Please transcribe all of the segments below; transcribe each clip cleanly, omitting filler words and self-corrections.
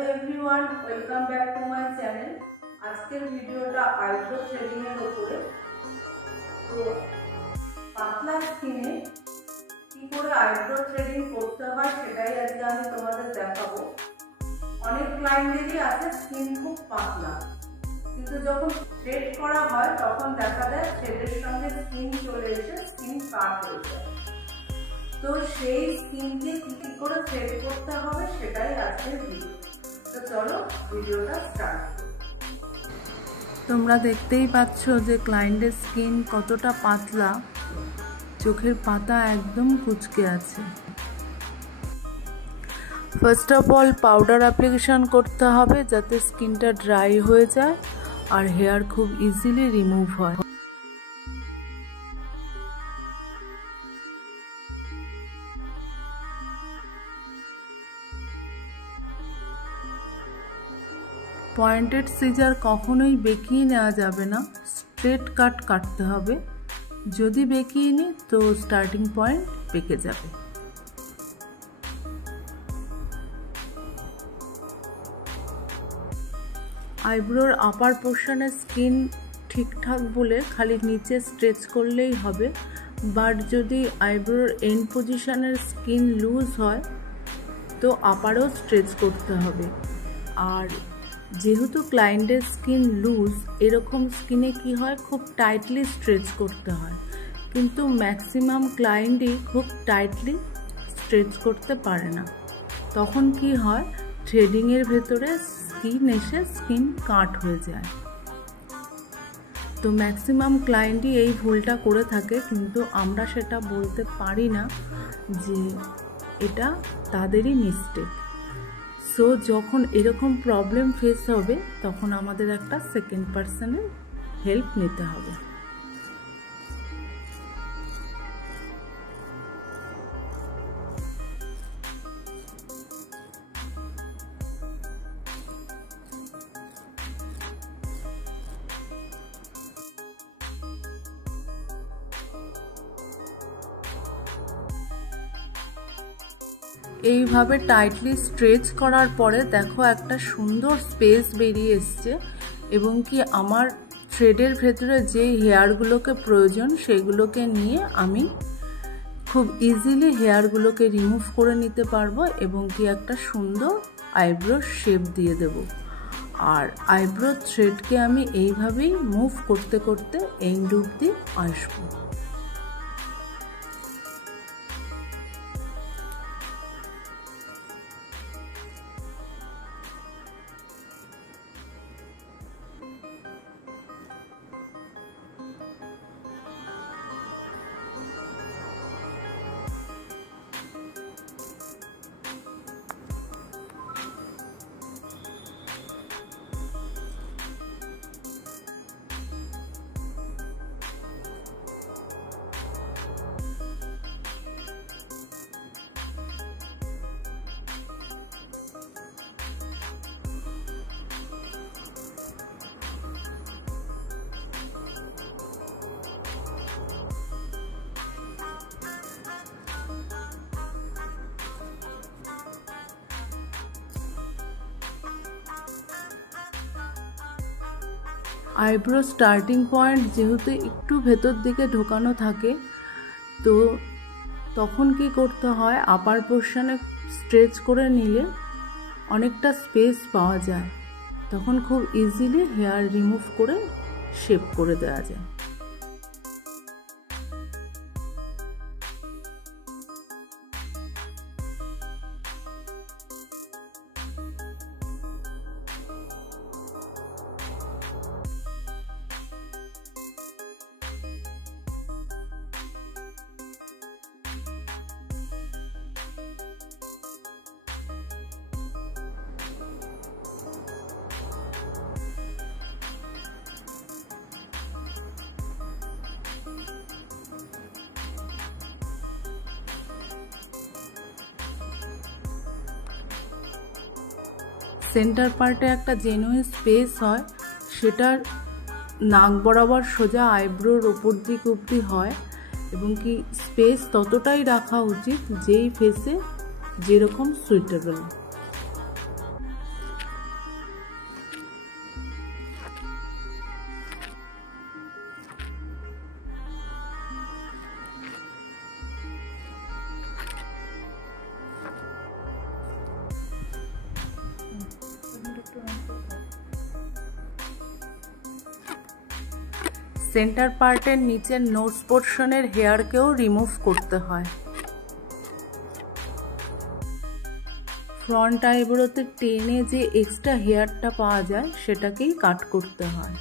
Everyone welcome back to my channel. आजकल भिडियोटा eyebrow threading एर उपरे। तो पातला स्किने की करे आईब्रो थ्रेडिंग करते হয় সেটাই আজকে আমি তোমাদের দেখাবো। অনেক ক্লায়েন্টদেরই আছে স্কিন খুব পাতলা, কিন্তু যখন থ্রেড করা হয় তখন দেখা যায় থ্রেডের সঙ্গে স্কিন চলে এসে স্কিন কাট হয়ে যায়। তো সেই স্কিনকে কি করে থ্রেড করতে হবে সেটাই আজকের ভিডিও। তো চলো ভিডিওটা স্টার্ট করি। তোমরা দেখতেই পাচ্ছ যে ক্লায়েন্টের স্কিন কতটা পাতলা, চোখের পাতা একদম কুঁচকে আছে। First of all powder application করতে হবে যাতে স্কিনটা ড্রাই হয়ে যায় আর হেয়ার খুব ইজিলি রিমুভ হয়। পয়েন্টেড সিজার কখনোই বেঁকিয়ে নেওয়া যাবে না, স্ট্রেট কাট কাটতে হবে। যদি বেঁকিয়ে নিই তো স্টার্টিং পয়েন্ট বেঁকে যাবে। আইব্রোর আপার পোর্শনের স্কিন ঠিকঠাক বলে খালি নিচে স্ট্রেচ করলেই হবে, বাট যদি আইব্রোর এন্ড পজিশনের স্কিন লুজ হয় তো আপারও স্ট্রেচ করতে হবে। আর যেহেতু ক্লায়েন্টের স্কিন লুজ, এরকম স্কিনে কি হয় খুব টাইটলি স্ট্রেচ করতে হয়, কিন্তু ম্যাক্সিমাম ক্লায়েন্টই খুব টাইটলি স্ট্রেচ করতে পারে না। তখন কি হয় থ্রেডিংয়ের ভেতরে স্কিন এসে স্কিন কাট হয়ে যায়। তো ম্যাক্সিমাম ক্লায়েন্টই এই ভুলটা করে থাকে, কিন্তু আমরা সেটা বলতে পারি না যে এটা তাদেরই মিস্টেক। সো যখন এরকম প্রবলেম ফেস হবে তখন আমাদের একটা সেকেন্ড পার্সনের হেল্প নিতে হবে। এইভাবে টাইটলি স্ট্রেচ করার পরে দেখো একটা সুন্দর স্পেস বেরিয়ে এসছে, এবং কি আমার থ্রেডের ভেতরে যে হেয়ারগুলোকে প্রয়োজন সেগুলোকে নিয়ে আমি খুব ইজিলি হেয়ারগুলোকে রিমুভ করে নিতে পারবো, এবং কি একটা সুন্দর আইব্রো শেপ দিয়ে দেব। আর আইব্রো থ্রেডকে আমি এইভাবেই মুভ করতে করতে এন্ড অবধি আসবো। আইব্রো স্টার্টিং পয়েন্ট যেহেতু একটু ভেতর দিকে ঢোকানো থাকে, তো তখন কি করতে হয় আপার পোর্শনে স্ট্রেচ করে নিলে অনেকটা স্পেস পাওয়া যায়, তখন খুব ইজিলি হেয়ার রিমুভ করে শেপ করে দেওয়া যায়। সেন্টার পার্টে একটা জেনুইন স্পেস হয়, সেটার নাক বরাবর সোজা আইব্রোর ওপর দিক অবধি হয়, এবং কি স্পেস ততটাই রাখা উচিত যেই ফেসে যেরকম সুইটেবল। সেন্টার পার্টের নিচের নোজ পোর্শনের হেয়ারকেও রিমুভ করতে হয়। ফ্রন্ট আইব্রোতে টেনে যে এক্সট্রা হেয়ারটা পাওয়া যায় সেটাকেই কাট করতে হয়।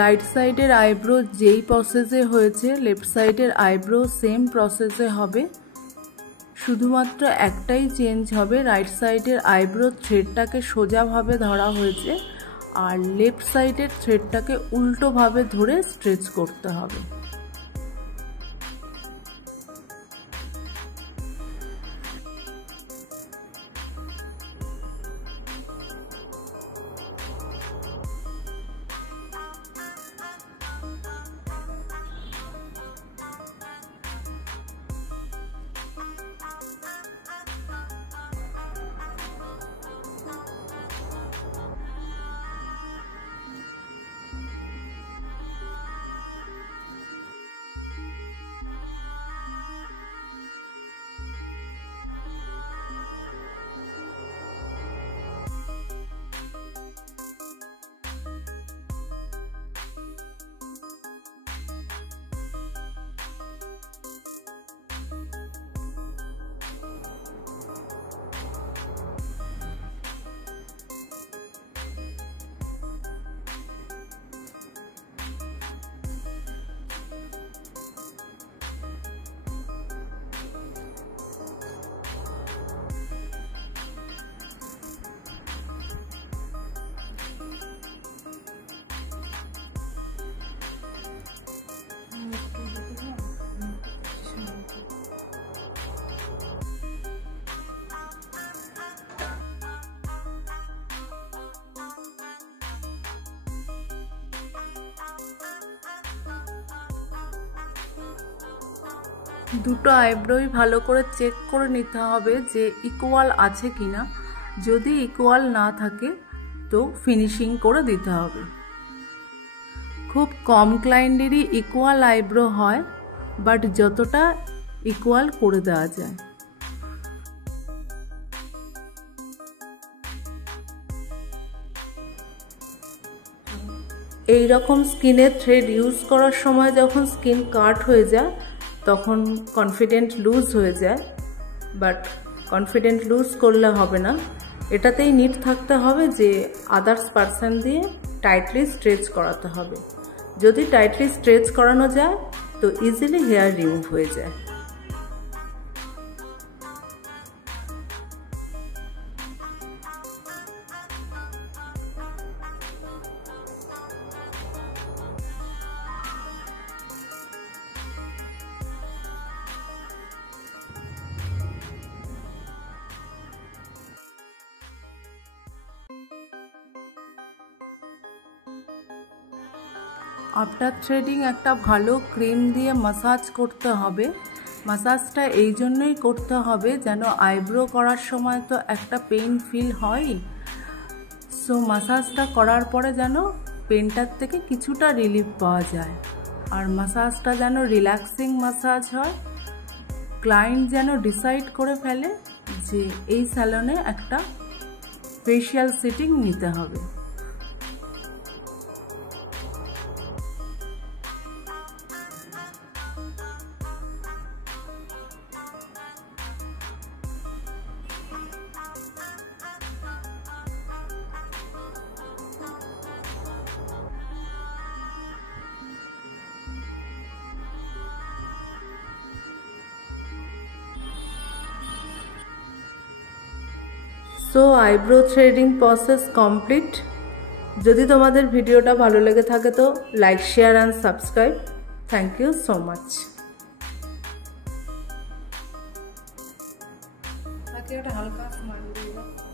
রাইট সাইডের আইব্রো যেই প্রসেসে হয়েছে লেফট সাইডের আইব্রো সেম প্রসেসে হবে, শুধুমাত্র একটাই চেঞ্জ হবে, রাইট সাইডের আইব্রো থ্রেডটাকে সোজাভাবে ধরা হয়েছে আর লেফট সাইডের থ্রেডটাকে উল্টোভাবে ধরে স্ট্রেচ করতে হবে। দুটো আইব্রোই ভালো করে চেক করে নিতে হবে যে ইকুয়াল আছে কিনা। যদি ইকুয়াল না থাকে তো ফিনিশিং করে দিতে হবে। খুব কম ক্লায়েন্টেরই ইকুয়াল আইব্রো হয়, বাট যতটা ইকুয়াল করে দেওয়া যায়। এই রকম স্কিনে থ্রেড ইউজ করার সময় যখন স্কিন কাট হয়ে যায় তখন কনফিডেন্ট লুজ হয়ে যায়, বাট কনফিডেন্ট লুজ করলে হবে না। এটাতেই নিট থাকতে হবে যে আদার্স পারসন দিয়ে টাইটলি স্ট্রেচ করাতে হবে। যদি টাইটলি স্ট্রেচ করানো যায় তো ইজিলি হেয়ার রিমুভ হয়ে যায়। আফটার থ্রেডিং একটা ভালো ক্রিম দিয়ে মাসাজ করতে হবে। মাসাজটা এই জন্যই করতে হবে যেন আইব্রো করার সময় তো একটা পেইন ফিল হয়, সো মাসাজটা করার পরে যেন পেনটার থেকে কিছুটা রিলিফ পাওয়া যায়। আর মাসাজটা যেন রিল্যাক্সিং মাসাজ হয়। ক্লায়েন্ট যেন ডিসাইড করে ফেলে যে এই স্যালনে একটা ফেশিয়াল সিটিং নিতে হবে। So eyebrow threading process complete. যদি তোমাদের ভিডিওটা ভালো লেগে থাকে তো like, share and subscribe. Thank you so much. একটা হালকা স্মাইল দিয়ে দাও।